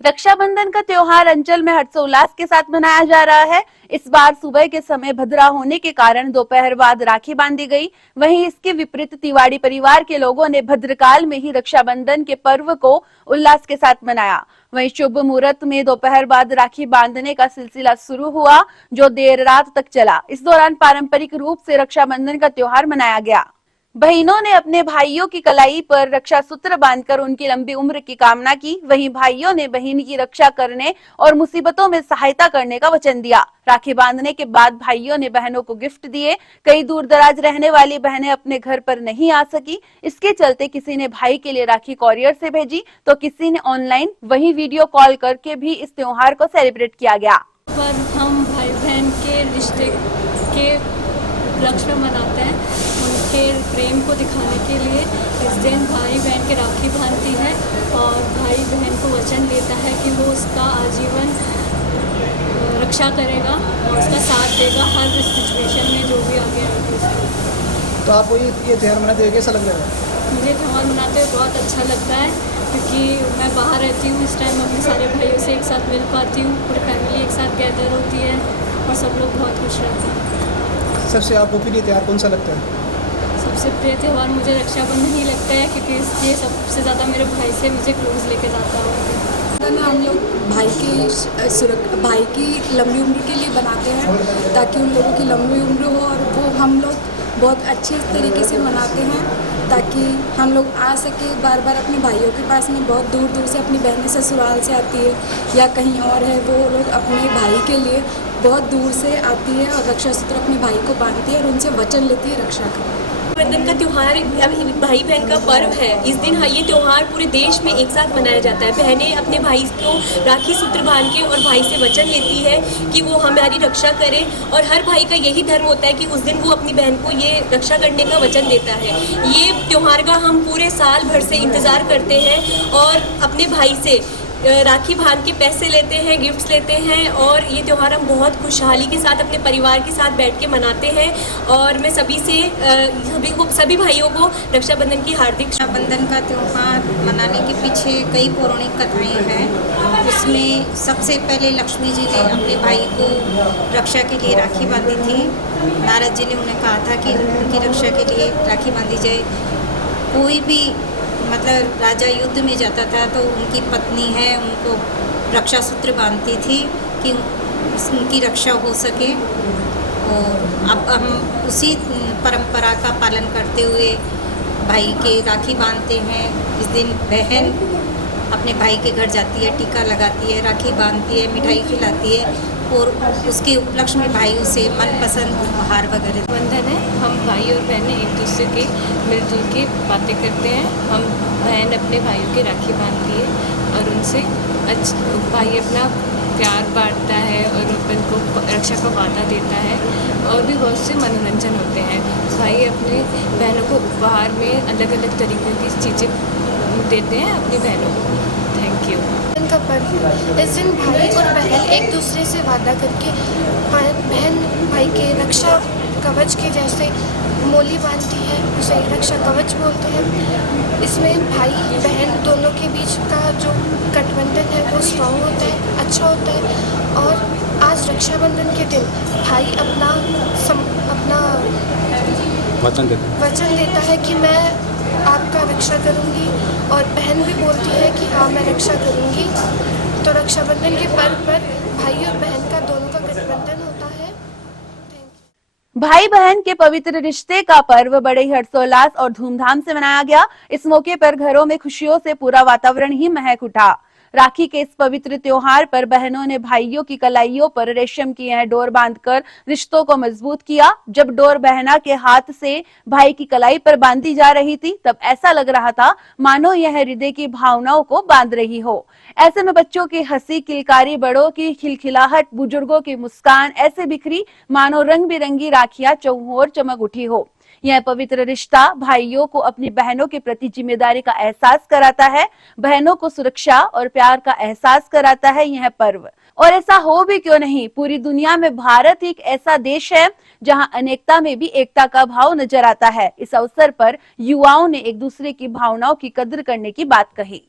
रक्षाबंधन का त्योहार अंचल में हर्षोल्लास के साथ मनाया जा रहा है। इस बार सुबह के समय भद्रा होने के कारण दोपहर बाद राखी बांधी गई। वहीं इसके विपरीत तिवाड़ी परिवार के लोगों ने भद्रकाल में ही रक्षाबंधन के पर्व को उल्लास के साथ मनाया। वहीं शुभ मुहूर्त में दोपहर बाद राखी बांधने का सिलसिला शुरू हुआ, जो देर रात तक चला। इस दौरान पारंपरिक रूप से रक्षाबंधन का त्योहार मनाया गया। बहनों ने अपने भाइयों की कलाई पर रक्षा सूत्र बांधकर उनकी लंबी उम्र की कामना की। वहीं भाइयों ने बहन की रक्षा करने और मुसीबतों में सहायता करने का वचन दिया। राखी बांधने के बाद भाइयों ने बहनों को गिफ्ट दिए। कई दूर दराज रहने वाली बहनें अपने घर पर नहीं आ सकी। इसके चलते किसी ने भाई के लिए राखी कॉरियर से भेजी, तो किसी ने ऑनलाइन, वहीं वीडियो कॉल करके भी इस त्योहार को सेलिब्रेट किया गया। पर हम भाई बहन के रिश्ते के उपलक्ष्य में मनाते हैं। उनके प्रेम को दिखाने के लिए इस दिन भाई बहन के राखी बांधती है और भाई बहन को वचन देता है कि वो उसका आजीवन रक्षा करेगा और उसका साथ देगा हर सिचुएशन में, जो भी आगे आएगा। तो आपको ये त्यौहार मनाते हुए कैसा लग रहा है? मुझे त्यौहार मनाते हुए बहुत अच्छा लगता है, क्योंकि मैं बाहर रहती हूँ। इस टाइम अपने सारे भाइयों से एक साथ मिल पाती हूँ, पूरी फैमिली एक साथ गैदर होती है और सब लोग बहुत खुश रहते हैं। सबसे आपको प्रिय त्यौहार कौन सा लगता है? सबसे प्रिय त्यौहार मुझे रक्षाबंधन ही लगता है, क्योंकि ये सबसे ज़्यादा मेरे भाई से मुझे क्लोज लेके जाता है। हम लोग भाई की लंबी उम्र के लिए बनाते हैं, ताकि उन लोगों की लंबी उम्र हो, और वो हम लोग बहुत अच्छे तरीके से मनाते हैं, ताकि हम लोग आ सके बार बार अपने भाइयों के पास में। बहुत दूर दूर से अपनी बहनें ससुराल से आती है या कहीं और है, वो लोग अपने भाई के लिए बहुत दूर से आती है और रक्षा सूत्र अपने भाई को बांधती है और उनसे वचन लेती है रक्षा का। रक्षाबंधन का त्यौहार भाई बहन का पर्व है। इस दिन ये त्यौहार पूरे देश में एक साथ मनाया जाता है। बहनें अपने भाई को राखी सूत्र बांध के और भाई से वचन लेती है कि वो हमारी रक्षा करे, और हर भाई का यही धर्म होता है कि उस दिन वो अपनी बहन को ये रक्षा करने का वचन देता है। ये त्यौहार का हम पूरे साल भर से इंतज़ार करते हैं और अपने भाई से राखी बांध के पैसे लेते हैं, गिफ्ट्स लेते हैं, और ये त्यौहार हम बहुत खुशहाली के साथ अपने परिवार के साथ बैठ के मनाते हैं। और मैं सभी भाइयों को रक्षाबंधन की हार्दिक। रक्षाबंधन का त्यौहार मनाने के पीछे कई पौराणिक कथाएं हैं। उसमें सबसे पहले लक्ष्मी जी ने अपने भाई को रक्षा के लिए राखी बांधी थी। नारद जी ने उन्हें कहा था कि उनकी रक्षा के लिए राखी बांधी जाए। कोई भी मतलब राजा युद्ध में जाता था तो उनकी पत्नी है उनको रक्षा सूत्र बांधती थी कि उनकी रक्षा हो सके। और अब हम उसी परंपरा का पालन करते हुए भाई के राखी बांधते हैं। इस दिन बहन अपने भाई के घर जाती है, टीका लगाती है, राखी बांधती है, मिठाई खिलाती है, और उसके उपलक्ष्य में भाई उसे मनपसंद उपहार वगैरह। बंधन है, हम भाई और बहनें एक दूसरे के मिलजुल के बातें करते हैं। हम बहन अपने भाइयों की राखी बांधती है और उनसे भाई अपना प्यार बांटता है और अपन को रक्षा का वादा देता है, और भी बहुत से मनोरंजन होते हैं। भाई अपने बहनों को उपहार में अलग अलग तरीके की चीज़ें देते हैं अपनी बहनों को। Thank you. का पर्व, इस दिन भाई और बहन एक दूसरे से वादा करके बहन भाई के रक्षा कवच के जैसे मोली बांधती है, उसे रक्षा कवच बोलते हैं। इसमें भाई बहन दोनों के बीच का जो गठबंधन है वो स्ट्रॉन्ग होता है, अच्छा होता है। और आज रक्षाबंधन के दिन भाई अपना वचन देता है कि मैं आपका रक्षा करूंगी, और बहन भी बोलती है कि हाँ मैं रक्षा करूंगी। तो रक्षाबंधन के पर्व पर भाई और बहन का दोनों का गठबंधन होता है। भाई बहन के पवित्र रिश्ते का पर्व बड़े ही हर्षोल्लास और धूमधाम से मनाया गया। इस मौके पर घरों में खुशियों से पूरा वातावरण ही महक उठा। राखी के इस पवित्र त्योहार पर बहनों ने भाइयों की कलाइयों पर रेशम की यह डोर बांधकर रिश्तों को मजबूत किया। जब डोर बहना के हाथ से भाई की कलाई पर बांधी जा रही थी, तब ऐसा लग रहा था मानो यह हृदय की भावनाओं को बांध रही हो। ऐसे में बच्चों की हंसी, किलकारी, बड़ों की खिलखिलाहट, बुजुर्गों की मुस्कान ऐसे बिखरी मानो रंग बिरंगी राखियां चौओर चमक उठी हो। यह पवित्र रिश्ता भाइयों को अपनी बहनों के प्रति जिम्मेदारी का एहसास कराता है, बहनों को सुरक्षा और प्यार का एहसास कराता है यह पर्व। और ऐसा हो भी क्यों नहीं, पूरी दुनिया में भारत एक ऐसा देश है जहां अनेकता में भी एकता का भाव नजर आता है। इस अवसर पर युवाओं ने एक दूसरे की भावनाओं की कद्र करने की बात कही।